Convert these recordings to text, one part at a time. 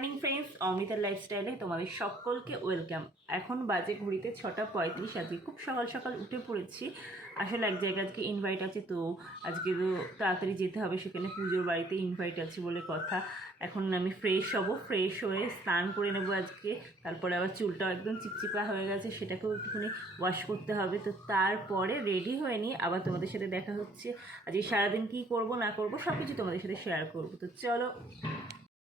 Morning friends, অমিতার লাইফস্টাইলে তোমাদের সকলকে ওয়েলকাম। এখন বাজে ঘড়িতে 6:35। আজকে খুব সকাল সকাল উঠে পড়েছি। আসলে এক জায়গায় আজকে ইনভাইট আছে, তো আজকে তো তাড়াতাড়ি যেতে হবে, সেখানে পুজোর বাড়িতে ইনভাইট আছে বলে কথা। এখন আমি ফ্রেশ হব, ফ্রেশ হয়ে স্নান করে নেবো আজকে। তারপরে আবার চুলটাও একদম চিপচিপা হয়ে গেছে, সেটাকেও একটুখানি ওয়াশ করতে হবে। তো তারপরে রেডি হয়ে নিই, আবার তোমাদের সাথে দেখা হচ্ছে। আজকে সারাদিন কী করবো না করবো সব কিছু তোমাদের সাথে শেয়ার করবো। তো চলো।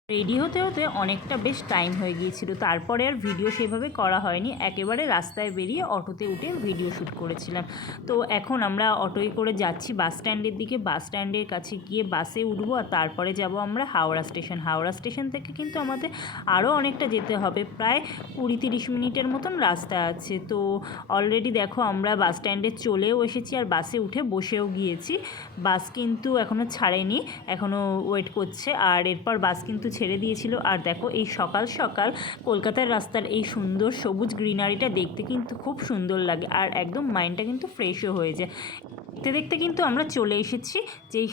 রেডি হতে হতে অনেকটা বেশ টাইম হয়ে গিয়েছিল, তারপরে আর ভিডিও সেভাবে করা হয়নি। একেবারে রাস্তায় বেরিয়ে অটোতে উঠে ভিডিও শ্যুট করেছিলাম। তো এখন আমরা অটোয় করে যাচ্ছি বাস স্ট্যান্ডের দিকে। বাস স্ট্যান্ডের কাছে গিয়ে বাসে উঠবো, আর তারপরে যাব আমরা হাওড়া স্টেশন। হাওড়া স্টেশন থেকে কিন্তু আমাদের আরও অনেকটা যেতে হবে, প্রায় 20-30 মিনিটের মতন রাস্তা আছে। তো অলরেডি দেখো আমরা বাস স্ট্যান্ডে চলেও এসেছি, আর বাসে উঠে বসেও গিয়েছি। বাস কিন্তু এখনও ছাড়েনি, এখনও ওয়েট করছে। আর এরপর বাস কিন্তু ছেড়ে দিয়েছিল। আর দেখো এই সকাল সকাল কলকাতার রাস্তার এই সুন্দর সবুজ গ্রিনারিটা দেখতে কিন্তু খুব সুন্দর লাগে, আর একদম মাইন্ডটা কিন্তু ফ্রেশও হয়ে যায়। দেখতে দেখতে কিন্তু আমরা চলে এসেছি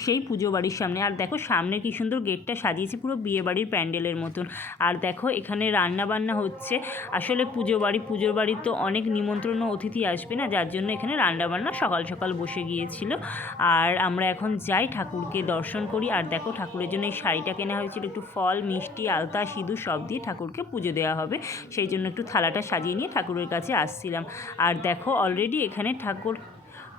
সেই পুজো বাড়ির সামনে। আর দেখো সামনে কি সুন্দর গেটটা সাজিয়েছে, পুরো বিয়ে বাড়ির প্যান্ডেলের মতন। আর দেখো এখানে রান্না বান্না হচ্ছে। আসলে পুজোর বাড়ি তো অনেক নিমন্ত্রণ অতিথি আসবে না, যার জন্য এখানে রান্না বান্না সকাল সকাল বসে গিয়েছিল। আর আমরা এখন যাই ঠাকুরকে দর্শন করি। আর দেখো ঠাকুরের জন্য এই শাড়িটা কেনা হয়েছিল, একটু ফল মিষ্টি আলতা সিঁদুর সব দিয়ে ঠাকুরকে পুজো দেওয়া হবে, সেই জন্য একটু থালাটা সাজিয়ে নিয়ে ঠাকুরের কাছে আসছিলাম। আর দেখো অলরেডি এখানে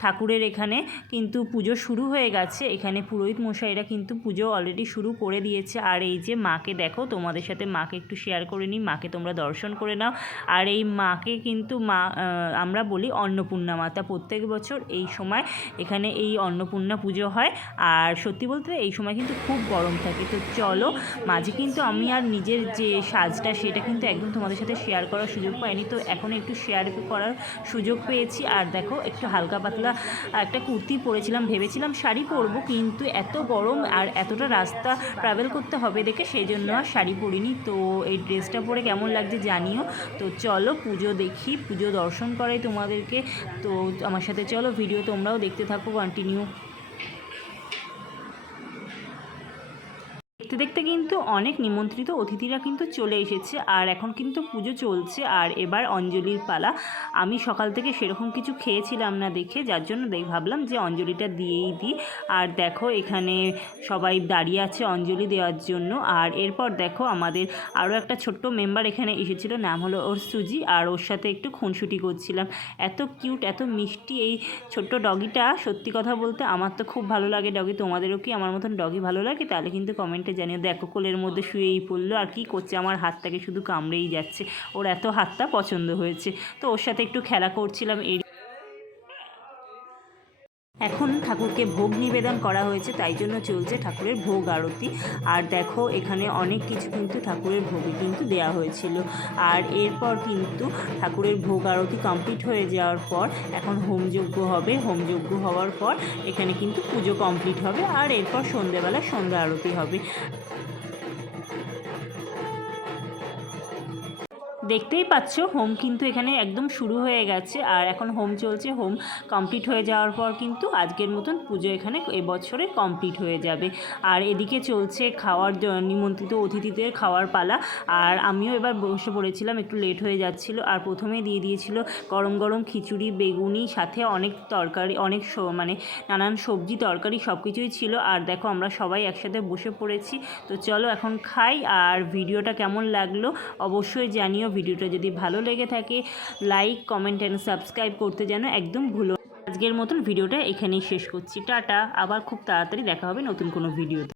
ঠাকুরের এখানে কিন্তু পুজো শুরু হয়ে গেছে। এখানে পুরোহিত মশাইরা কিন্তু পুজো অলরেডি শুরু করে দিয়েছে। আর এই যে মাকে দেখো, তোমাদের সাথে মাকে একটু শেয়ার করে নিই, মাকে তোমরা দর্শন করে নাও। আর এই মাকে কিন্তু আমরা বলি অন্নপূর্ণা মাতা। প্রত্যেক বছর এই সময় এখানে এই অন্নপূর্ণা পুজো হয়। আর সত্যি বলতে এই সময় কিন্তু খুব গরম থাকে। তো চলো, মাঝে কিন্তু আমি আর নিজের যে সাজটা সেটা কিন্তু একদম তোমাদের সাথে শেয়ার করার সুযোগ পাইনি, তো এখন একটু শেয়ার করার সুযোগ পেয়েছি। আর দেখো একটু হালকা পাতলা একটা কুর্তি পরেছিলাম, ভেবেছিলাম শাড়ি পরবো, কিন্তু এত গরম আর এতটা রাস্তা ট্রাভেল করতে হবে দেখে সেই জন্য আর শাড়ি পরিনি। তো এই ড্রেসটা পরে কেমন লাগছে জানিও। তো চলো পুজো দেখি, পুজো দর্শন করাই তোমাদেরকে। তো আমার সাথে চলো, ভিডিও তোমরাও দেখতে থাকো কন্টিনিউ। দেখতে দেখতে কিন্তু অনেক নিমন্ত্রিত অতিথিরা কিন্তু চলে এসেছে, আর এখন কিন্তু পুজো চলছে। আর এবার অঞ্জলির পালা। আমি সকাল থেকে সেরকম কিছু খেয়েছিলাম না দেখে, যার জন্য ভাবলাম যে অঞ্জলিটা দিয়েই দিই। আর দেখো এখানে সবাই দাঁড়িয়ে আছে অঞ্জলি দেওয়ার জন্য। আর এরপর দেখো আমাদের আরও একটা ছোট্ট মেম্বার এখানে এসেছিলো, নাম হলো ওর সুজি। আর ওর সাথে একটু খুনসুটি করছিলাম। এত কিউট, এত মিষ্টি এই ছোট্ট ডগিটা। সত্যি কথা বলতে আমার তো খুব ভালো লাগে ডগি। তোমাদেরও কি আমার মতন ডগি ভালো লাগে? তাহলে কিন্তু কমেন্টে জানিয়ে। দেখো কোলের মধ্যে শুয়েই পড়লো, আর কি করছে, আমার হাতটাকে শুধু কামড়েই যাচ্ছে। ওর এত হাতটা পছন্দ হয়েছে, তো ওর সাথে একটু খেলা করছিলাম। এখন ঠাকুরকে ভোগ নিবেদন করা হয়েছে, তাই জন্য চলছে ঠাকুরের ভোগ আরতি। আর দেখো এখানে অনেক কিছু কিন্তু ঠাকুরের ভোগে কিন্তু দেওয়া হয়েছিল। আর এরপর কিন্তু ঠাকুরের ভোগ আরতি কমপ্লিট হয়ে যাওয়ার পর এখন হোমযজ্ঞ হবে। হোমযজ্ঞ হওয়ার পর এখানে কিন্তু পুজো কমপ্লিট হবে। আর এরপর সন্ধ্যেবেলা সন্ধ্যা আরতি হবে। দেখতেই পাচ্ছ হোম কিন্তু এখানে একদম শুরু হয়ে গেছে, আর এখন হোম চলছে। হোম কমপ্লিট হয়ে যাওয়ার পর কিন্তু আজকের মতন পুজো এখানে এবছরে কমপ্লিট হয়ে যাবে। আর এদিকে চলছে খাওয়ার নিমন্ত্রিত অতিথিদের খাওয়ার পালা। আর আমিও এবার বসে পড়েছিলাম, একটু লেট হয়ে যাচ্ছিল। আর প্রথমেই দিয়ে দিয়েছিল গরম গরম খিচুড়ি, বেগুনি, সাথে অনেক তরকারি, অনেক মানে নানান সবজি তরকারি সব কিছুই ছিল। আর দেখো আমরা সবাই একসাথে বসে পড়েছি। তো চলো এখন খাই। আর ভিডিওটা কেমন লাগলো অবশ্যই জানিও। ভিডিওটা যদি ভালো লেগে থাকে লাইক কমেন্ট অ্যান্ড সাবস্ক্রাইব করতে যেন একদম ভুলো। আজকের মতন ভিডিওটা এখানেই শেষ করছি। টাটা, আবার খুব তাড়াতাড়ি দেখা হবে নতুন কোনো ভিডিওতে।